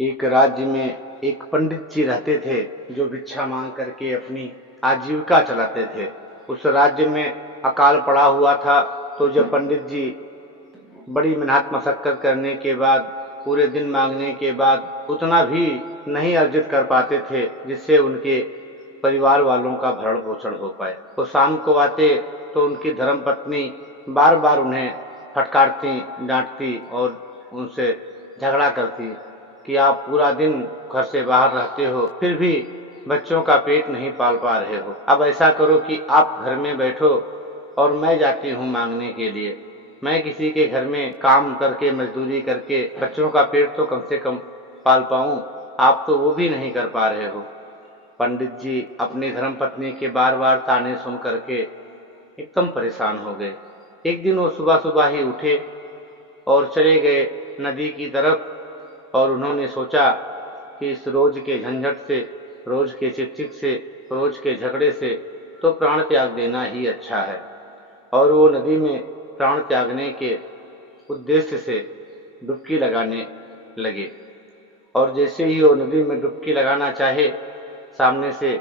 एक राज्य में एक पंडित जी रहते थे जो भिक्षा मांग करके अपनी आजीविका चलाते थे। उस राज्य में अकाल पड़ा हुआ था, तो जब पंडित जी बड़ी मेहनत मशक्कत करने के बाद, पूरे दिन मांगने के बाद उतना भी नहीं अर्जित कर पाते थे जिससे उनके परिवार वालों का भरण पोषण हो पाए। वो शाम को आते तो उनकी धर्मपत्नी बार बार उन्हें फटकारती, डांटती और उनसे झगड़ा करती कि आप पूरा दिन घर से बाहर रहते हो, फिर भी बच्चों का पेट नहीं पाल पा रहे हो। अब ऐसा करो कि आप घर में बैठो और मैं जाती हूँ मांगने के लिए। मैं किसी के घर में काम करके, मजदूरी करके बच्चों का पेट तो कम से कम पाल पाऊँ, आप तो वो भी नहीं कर पा रहे हो। पंडित जी अपनी धर्मपत्नी के बार बार ताने सुन करके एकदम परेशान हो गए। एक दिन वो सुबह सुबह ही उठे और चले गए नदी की तरफ, और उन्होंने सोचा कि इस रोज के झंझट से, रोज के चिकचिक से, रोज के झगड़े से तो प्राण त्याग देना ही अच्छा है। और वो नदी में प्राण त्यागने के उद्देश्य से डुबकी लगाने लगे। और जैसे ही वो नदी में डुबकी लगाना चाहे, सामने से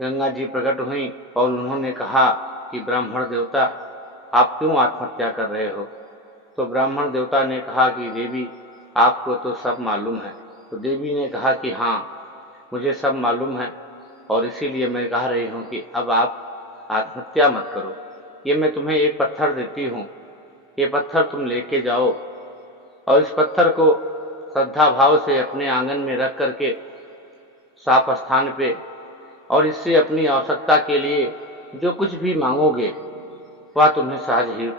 गंगा जी प्रकट हुई और उन्होंने कहा कि ब्राह्मण देवता, आप क्यों आत्महत्या कर रहे हो? तो ब्राह्मण देवता ने कहा कि देवी, आपको तो सब मालूम है। तो देवी ने कहा कि हाँ, मुझे सब मालूम है, और इसीलिए मैं कह रही हूँ कि अब आप आत्महत्या मत करो। ये मैं तुम्हें एक पत्थर देती हूँ, ये पत्थर तुम लेके जाओ और इस पत्थर को श्रद्धा भाव से अपने आंगन में रख करके साफ स्थान पे, और इससे अपनी आवश्यकता के लिए जो कुछ भी मांगोगे वह तुम्हें सहज ही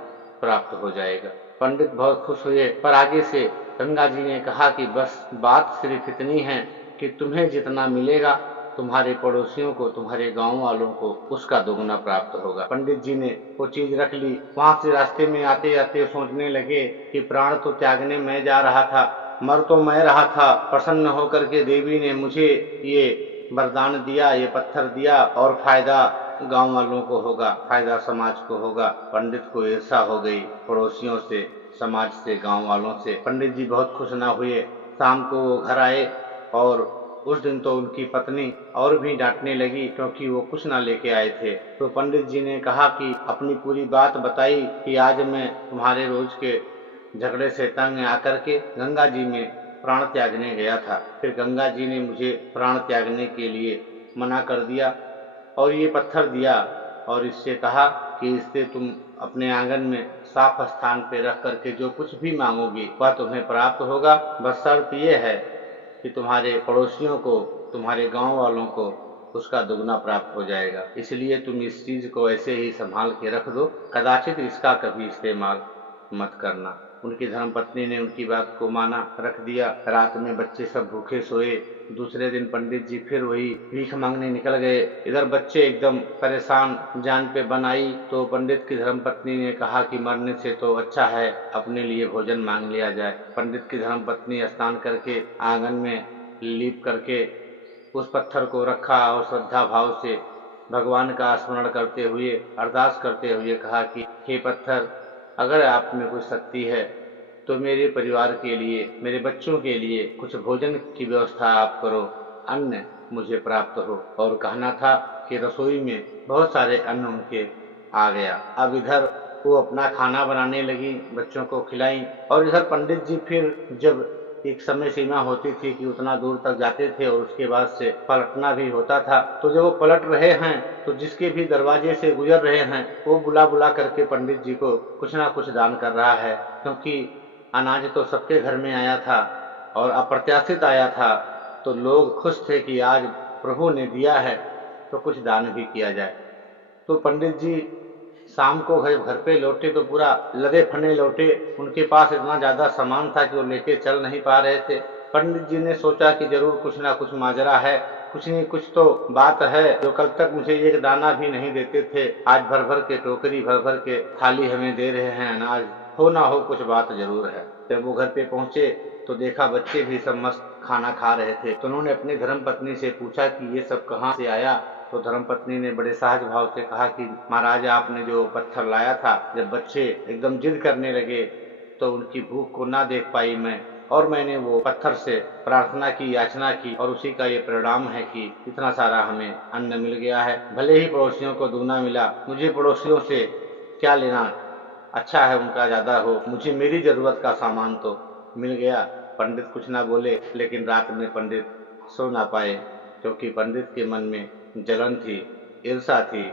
प्राप्त हो जाएगा। पंडित बहुत खुश हुए, पर आगे से गंगा जी ने कहा कि बस बात सिर्फ इतनी है कि तुम्हें जितना मिलेगा, तुम्हारे पड़ोसियों को, तुम्हारे गांव वालों को उसका दोगुना प्राप्त होगा। पंडित जी ने वो चीज रख ली। वहां से रास्ते में आते आते सोचने लगे कि प्राण तो त्यागने मैं जा रहा था, मर तो मैं रहा था, प्रसन्न होकर के देवी ने मुझे ये वरदान दिया, ये पत्थर दिया, और फायदा गांव वालों को होगा, फायदा समाज को होगा। पंडित को ईर्षा हो गई पड़ोसियों से, समाज से, गांव वालों से। पंडित जी बहुत खुश ना हुए। शाम को वो घर आए और उस दिन तो उनकी पत्नी और भी डांटने लगी क्योंकि वो कुछ ना लेके आए थे। तो पंडित जी ने कहा कि अपनी पूरी बात बताई कि आज मैं तुम्हारे रोज के झगड़े से तंग आकर के गंगा जी में प्राण त्यागने गया था। फिर गंगा जी ने मुझे प्राण त्यागने के लिए मना कर दिया और ये पत्थर दिया, और इससे कहा कि इससे तुम अपने आंगन में साफ स्थान पे रख करके जो कुछ भी मांगोगी वह तुम्हें प्राप्त होगा। बस शर्त यह है कि तुम्हारे पड़ोसियों को, तुम्हारे गांव वालों को उसका दुगना प्राप्त हो जाएगा। इसलिए तुम इस चीज को ऐसे ही संभाल के रख दो, कदाचित इसका कभी इस्तेमाल मत करना। उनकी धर्मपत्नी ने उनकी बात को माना, रख दिया। रात में बच्चे सब भूखे सोए। दूसरे दिन पंडित जी फिर वही भीख मांगने निकल गए। इधर बच्चे एकदम परेशान, जान पे बन आई। तो पंडित की धर्मपत्नी ने कहा कि मरने से तो अच्छा है अपने लिए भोजन मांग लिया जाए। पंडित की धर्मपत्नी स्नान करके आंगन में लीप करके उस पत्थर को रखा और श्रद्धा भाव से भगवान का स्मरण करते हुए, अरदास करते हुए कहा कि हे पत्थर, अगर आप में कोई शक्ति है तो मेरे परिवार के लिए, मेरे बच्चों के लिए कुछ भोजन की व्यवस्था आप करो, अन्न मुझे प्राप्त हो। और कहना था कि रसोई में बहुत सारे अन्न उनके आ गया। अब इधर वो अपना खाना बनाने लगी, बच्चों को खिलाई, और इधर पंडित जी फिर जब एक समय सीमा होती थी कि उतना दूर तक जाते थे और उसके बाद से पलटना भी होता था, तो जब वो पलट रहे हैं तो जिसके भी दरवाजे से गुजर रहे हैं वो बुला बुला करके पंडित जी को कुछ ना कुछ दान कर रहा है, क्योंकि अनाज तो सबके घर में आया था और अप्रत्याशित आया था। तो लोग खुश थे कि आज प्रभु ने दिया है तो कुछ दान भी किया जाए। तो पंडित जी शाम को घर पे लौटे तो पूरा लदे फने लौटे। उनके पास इतना ज्यादा सामान था कि वो लेके चल नहीं पा रहे थे। पंडित जी ने सोचा कि जरूर कुछ ना कुछ माजरा है, कुछ नहीं कुछ तो बात है, जो कल तक मुझे एक दाना भी नहीं देते थे, आज भर भर के टोकरी, भर भर के थाली हमें दे रहे हैं अनाज। हो ना हो कुछ बात जरूर है। जब वो घर पे पहुंचे तो देखा बच्चे भी सब मस्त खाना खा रहे थे। तो उन्होंने अपनी धर्मपत्नी से पूछा कि ये सब कहाँ से आया। तो धर्मपत्नी ने बड़े सहज भाव से कहा कि महाराज, आपने जो पत्थर लाया था, जब बच्चे एकदम जिद करने लगे तो उनकी भूख को ना देख पाई मैं, और मैंने वो पत्थर से प्रार्थना की, याचना की, और उसी का ये परिणाम है कि इतना सारा हमें अन्न मिल गया है। भले ही पड़ोसियों को दूना मिला, मुझे पड़ोसियों से क्या लेना, अच्छा है उनका ज़्यादा हो, मुझे मेरी ज़रूरत का सामान तो मिल गया। पंडित कुछ ना बोले, लेकिन रात में पंडित सो ना पाए, क्योंकि पंडित के मन में जलन थी, ईर्ष्या थी,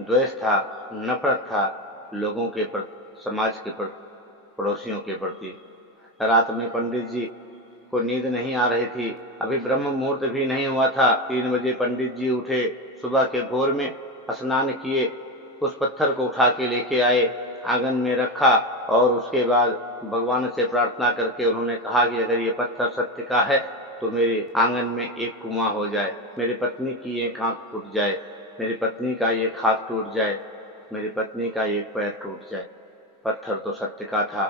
द्वेष था, नफरत था लोगों के प्रति, समाज के प्रति, पड़ोसियों के प्रति। रात में पंडित जी को नींद नहीं आ रही थी। अभी ब्रह्म मुहूर्त भी नहीं हुआ था। 3 बजे पंडित जी उठे, सुबह के भोर में स्नान किए, उस पत्थर को उठा के लेके आए, आंगन में रखा, और उसके बाद भगवान से प्रार्थना करके उन्होंने कहा कि अगर ये पत्थर सत्य का है तो मेरे आंगन में एक कुआं हो जाए, मेरी पत्नी की एक आंख टूट जाए, मेरी पत्नी का एक हाथ टूट जाए, मेरी पत्नी का एक पैर टूट जाए। पत्थर तो सत्य का था।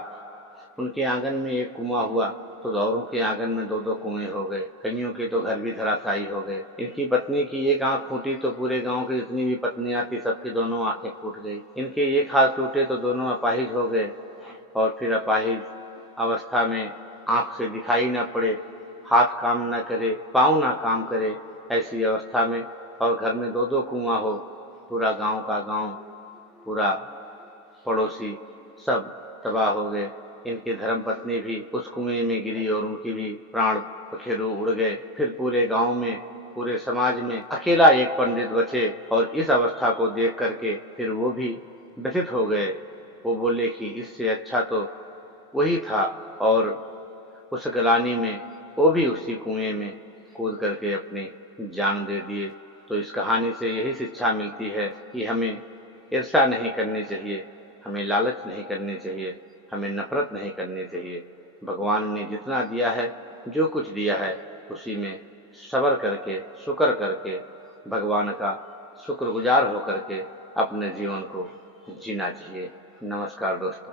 उनके आंगन में एक कुआं हुआ तो औरों के आंगन में 2-2 कुएं हो गए। कईयों के तो घर भी धराशायी हो गए। इनकी पत्नी की एक आंख फूटी तो पूरे गांव की जितनी भी पत्नियां थी सबकी दोनों आंखें फूट गई। इनके एक हाथ टूटे तो दोनों अपाहिज हो गए, और फिर अपाहिज अवस्था में आंख से दिखाई न पड़े, हाथ काम न करे, पाँव ना काम करे, ऐसी अवस्था में, और घर में 2-2 कुआं हो, पूरा गांव का गांव, पूरा पड़ोसी सब तबाह हो गए। इनकी धर्मपत्नी भी उस कुएं में गिरी और उनकी भी प्राण पखेरु उड़ गए। फिर पूरे गांव में, पूरे समाज में अकेला एक पंडित बचे, और इस अवस्था को देख करके फिर वो भी व्यथित हो गए। वो बोले कि इससे अच्छा तो वही था, और उस गलानी में वो भी उसी कुएं में कूद करके अपनी जान दे दिए। तो इस कहानी से यही शिक्षा मिलती है कि हमें ईर्ष्या नहीं करनी चाहिए, हमें लालच नहीं करनी चाहिए, हमें नफरत नहीं करनी चाहिए। भगवान ने जितना दिया है, जो कुछ दिया है, उसी में सब्र करके, शुक्र करके, भगवान का शुक्रगुजार होकर के अपने जीवन को जीना चाहिए। नमस्कार दोस्तों।